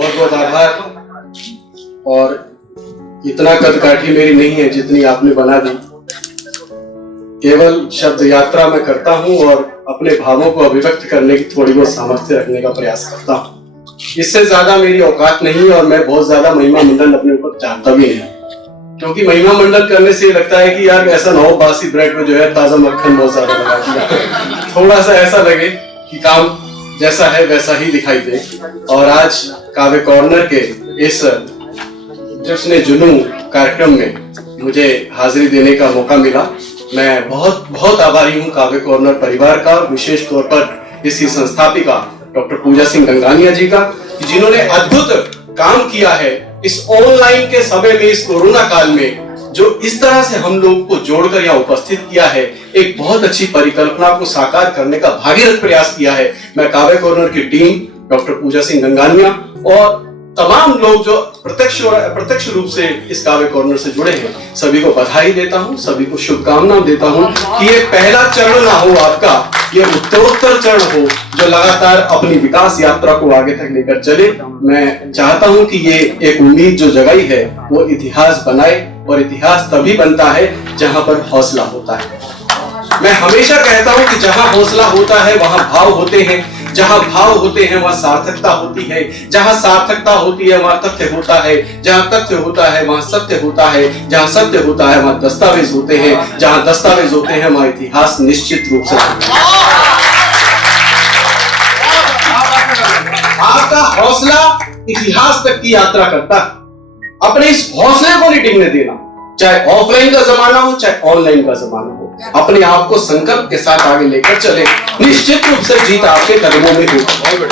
बहुत बहुत आभार। और इतना कदकाठी मेरी नहीं है जितनी आपने बना दी। केवल शब्द यात्रा मैं करता हूँ और अपने भावों को अभिव्यक्त करने की थोड़ी बहुत सामर्थ्य रखने का प्रयास करता हूँ। इससे ज्यादा मेरी औकात नहीं और मैं बहुत ज्यादा महिमा मंडल अपने ऊपर चाहता भी नहीं, क्योंकि महिमा मंडल करने से लगता है कि यार ऐसा ना हो बासी ब्रेड में जो है ताजा मक्खन बहुत ज्यादा लगा दिया। थोड़ा सा ऐसा लगे कि काम जैसा है वैसा ही दिखाई दे। और आज काव्य कॉर्नर के इस जश्न जुनून कार्यक्रम में मुझे हाजिरी देने का मौका मिला। मैं बहुत बहुत आभारी हूँ काव्य कॉर्नर परिवार का, विशेष तौर पर इसकी संस्थापिका डॉक्टर पूजा सिंह गंगानिया जी का, जिन्होंने अद्भुत काम किया है इस ऑनलाइन के समय में, इस कोरोना काल में, जो इस तरह से हम लोग को जोड़कर यहाँ उपस्थित किया है। एक बहुत अच्छी परिकल्पना को साकार करने का भागीरथ प्रयास किया है। मैं काव्य कॉर्नर की टीम, डॉक्टर पूजा सिंह गंगानिया और तमाम लोग जो प्रत्यक्ष और अप्रत्यक्ष रूप से इस काव्य कॉर्नर से जुड़े हैं, सभी को बधाई देता हूं, सभी को शुभकामनाएं देता हूं कि ये पहला चरण ना हो आपका, ये उत्तरोत्तर चरण हो जो लगातार अपनी विकास यात्रा को आगे तक लेकर चले। मैं चाहता हूं कि ये एक उम्मीद जो जगाई है वो इतिहास बनाए, और इतिहास तभी बनता है जहां पर हौसला होता है। मैं हमेशा कहता हूं कि जहां हौसला होता है वहां भाव होते हैं, जहां भाव होते हैं वहां सार्थकता होती है, जहां सार्थकता होती है वहां तथ्य होता है, जहां तथ्य होता है वहां सत्य होता है, जहां सत्य होता है वहां दस्तावेज होते हैं, जहां दस्तावेज होते हैं वहां इतिहास निश्चित रूप से होता है। आपका हौसला इतिहास तक की यात्रा करता है। अपने इस हौसले को नहीं डिगने देना, चाहे ऑफलाइन का जमाना हो चाहे ऑनलाइन का जमाना हो। अपने आप को संकल्प के साथ आगे लेकर चले, निश्चित रूप से जीत आपके कदमों में होगी।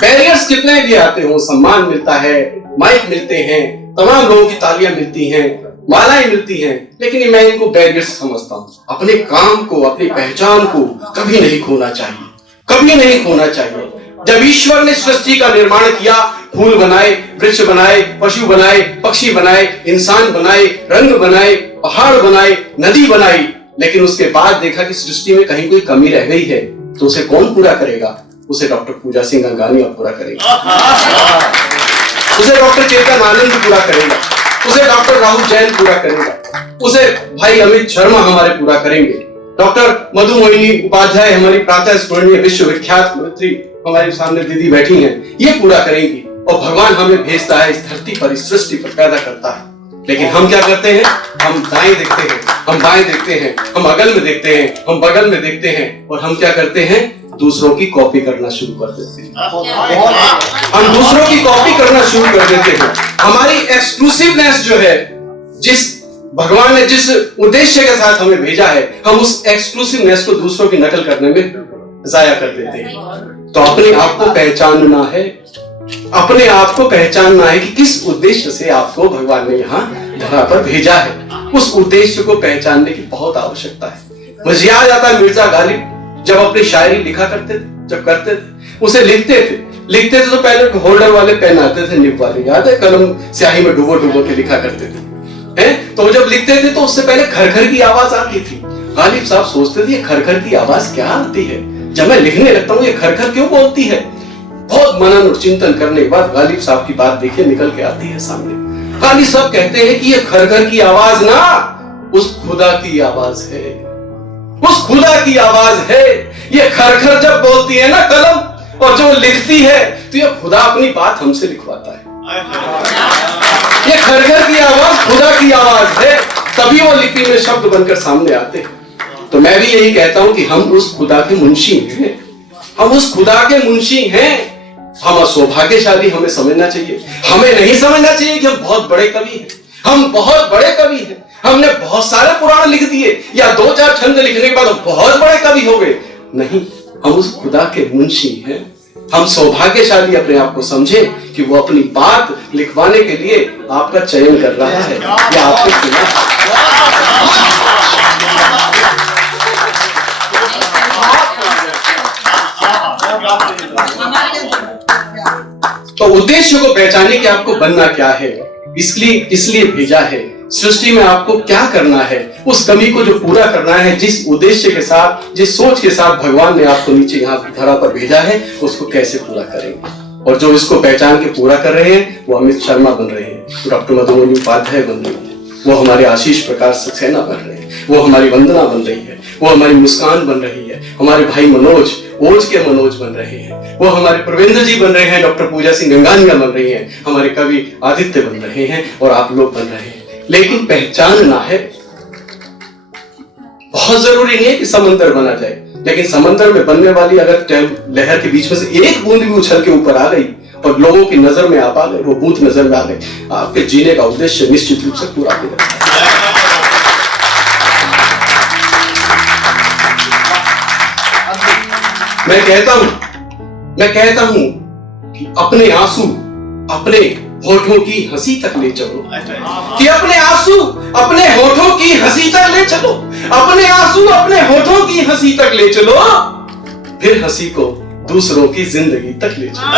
बैरियर्स कितने भी आते हो, सम्मान मिलता है, माइक मिलते हैं, तमाम लोगों की तालियां मिलती हैं, मालाएं मिलती हैं, लेकिन मैं इनको बैरियर्स समझता हूँ। अपने काम को, अपनी पहचान को कभी नहीं खोना चाहिए, कभी नहीं खोना चाहिए। जब ईश्वर ने सृष्टि का निर्माण किया, फूल बनाए, वृक्ष बनाए, पशु बनाए, पक्षी बनाए, इंसान बनाए, रंग बनाए, पहाड़ बनाए, नदी बनाई, लेकिन उसके बाद देखा कि सृष्टि में कहीं कोई कमी रह गई है, तो उसे कौन पूरा करेगा? उसे डॉक्टर पूजा सिंह गंगानिया पूरा करेगा, उसे डॉक्टर चेतन आनंद पूरा करेगा, उसे डॉक्टर राहुल जैन पूरा करेगा, उसे भाई अमित शर्मा हमारे पूरा करेंगे, डॉक्टर मधु मोहिनी उपाध्याय हमारी प्रातः स्मरणीय विश्वविख्यात मंत्री हमारे सामने दीदी बैठी हैं, ये पूरा करेंगी। और भगवान हमें भेजता है इस धरती पर, इस सृष्टि पर पैदा करता है, लेकिन हम क्या करते हैं? हम दाएं देखते हैं, हम बाएं देखते हैं, हम अगल में देखते हैं, हम बगल में देखते हैं, और हम क्या करते हैं? दूसरों की कॉपी करना शुरू कर देते हैं। हम दूसरों की कॉपी करना शुरू कर देते हैं। हमारी एक्सक्लूसिवनेस जो है, जिस भगवान ने जिस उद्देश्य के साथ हमें भेजा है, हम उस एक्सक्लूसिवनेस को दूसरों की नकल करने में जाया कर देते हैं। तो अपने आप को पहचानना है, अपने आप को पहचानना है कि किस उद्देश्य से आपको भगवान ने यहाँ धरा पर भेजा है। उस उद्देश्य को पहचानने की बहुत आवश्यकता है। मुझे याद आता है मिर्जा गालिब जब अपनी शायरी लिखा करते थे, जब करते थे, उसे लिखते थे तो पहले होल्डर वाले पेन आते थे, निब वाले, याद है? कलम स्याही में डुबो डुबो के लिखा करते थे, हैं? तो जब लिखते थे तो उससे पहले खरखर की आवाज आती थी। गालिब साहब सोचते थे खरखर की आवाज क्या आती है, जब मैं लिखने लगता हूँ ये खरखर क्यों बोलती है? बहुत मनन और चिंतन करने के बाद गालिब साहब की बात देखिए निकल के आती है सामने। गालिब साहब कहते हैं कि ये खरखर की आवाज ना, उस खुदा की आवाज है, उस खुदा की आवाज है। ये खरखर जब बोलती है ना कलम, और जो लिखती है, तो ये खुदा अपनी बात हमसे लिखवाता है। ये खरखर की आवाज खुदा की आवाज है, तभी वो लिपि में शब्द बनकर सामने आते हैं। तो मैं भी यही कहता हूं कि हम उस खुदा के मुंशी हैं, हम उस खुदा के मुंशी हैं। हम सौभाग्यशाली, हमें समझना चाहिए। हमें नहीं समझना चाहिए कि हम बहुत बड़े कवि हैं, हम बहुत बड़े कवि हैं, हमने बहुत सारे पुराण लिख दिए, या 2-4 छंद लिखने के बाद हम बहुत बड़े कवि हो गए। नहीं, हम उस खुदा के मुंशी हैं। हम सौभाग्यशाली अपने आप को समझे कि वो अपनी बात लिखवाने के लिए आपका चयन कर रहा है, या आपको चुना है। तो उद्देश्य को पहचाने कि आपको बनना क्या है, इसलिए भेजा है। सृष्टि में आपको क्या करना है, उस कमी को जो पूरा करना है, जिस उद्देश्य के साथ, जिस सोच के साथ भगवान ने आपको नीचे यहाँ धरा पर भेजा है, उसको कैसे पूरा करेंगे। और जो इसको पहचान के पूरा कर रहे हैं वो अमित शर्मा बन रहे हैं, डॉक्टर मधुमनी उपाध्याय बन रही है, वो हमारे आशीष प्रकाश सक्सेना बन रहे हैं, वो हमारी वंदना बन रही है, वो हमारी मुस्कान बन रही है, हमारे भाई मनोज ओज के मनोज बन रहे हैं, वो हमारे प्रवेंद्र जी बन रहे हैं, डॉक्टर पूजा सिंह गंगानिया बन रही हैं, हमारे कवि आदित्य बन रहे हैं और आप लोग बन रहे हैं। लेकिन पहचानना है। बहुत जरूरी नहीं है कि समंदर बना जाए, लेकिन समंदर में बनने वाली अगर लहर के बीच में से एक बूंद भी उछल के ऊपर आ गई और लोगों की नजर में आप आ गए, वो बूंद नजर में आ गए, आपके जीने का उद्देश्य निश्चित रूप से पूरा हो जाता है। मैं कहता हूं कि अपने आंसू अपने होठों की हंसी तक ले चलो, कि अपने आंसू अपने होठों की हंसी तक ले चलो, अपने आंसू अपने होठों की हंसी तक ले चलो, फिर हंसी को दूसरों की जिंदगी तक ले चलो।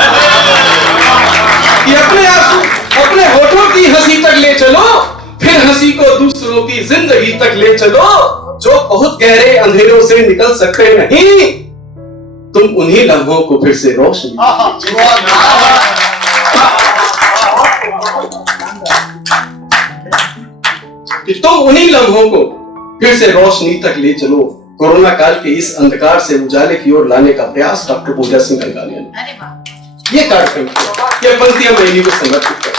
कि अपने आंसू अपने होठों की हंसी तक ले चलो, फिर हंसी को दूसरों की जिंदगी तक ले चलो। जो बहुत गहरे अंधेरों से निकल सकते नहीं, तुम उन्हीं लम्हों को फिर से रोशनी, तुम उन्हीं लम्हों को फिर से रोशनी तक ले चलो। कोरोना काल के इस अंधकार से उजाले की ओर लाने का प्रयास डॉक्टर पूजा सिंह गंगानिया ने ये कार्यक्रम, ये पंक्तियां मैं इन्हीं को समर्पित करता हूं।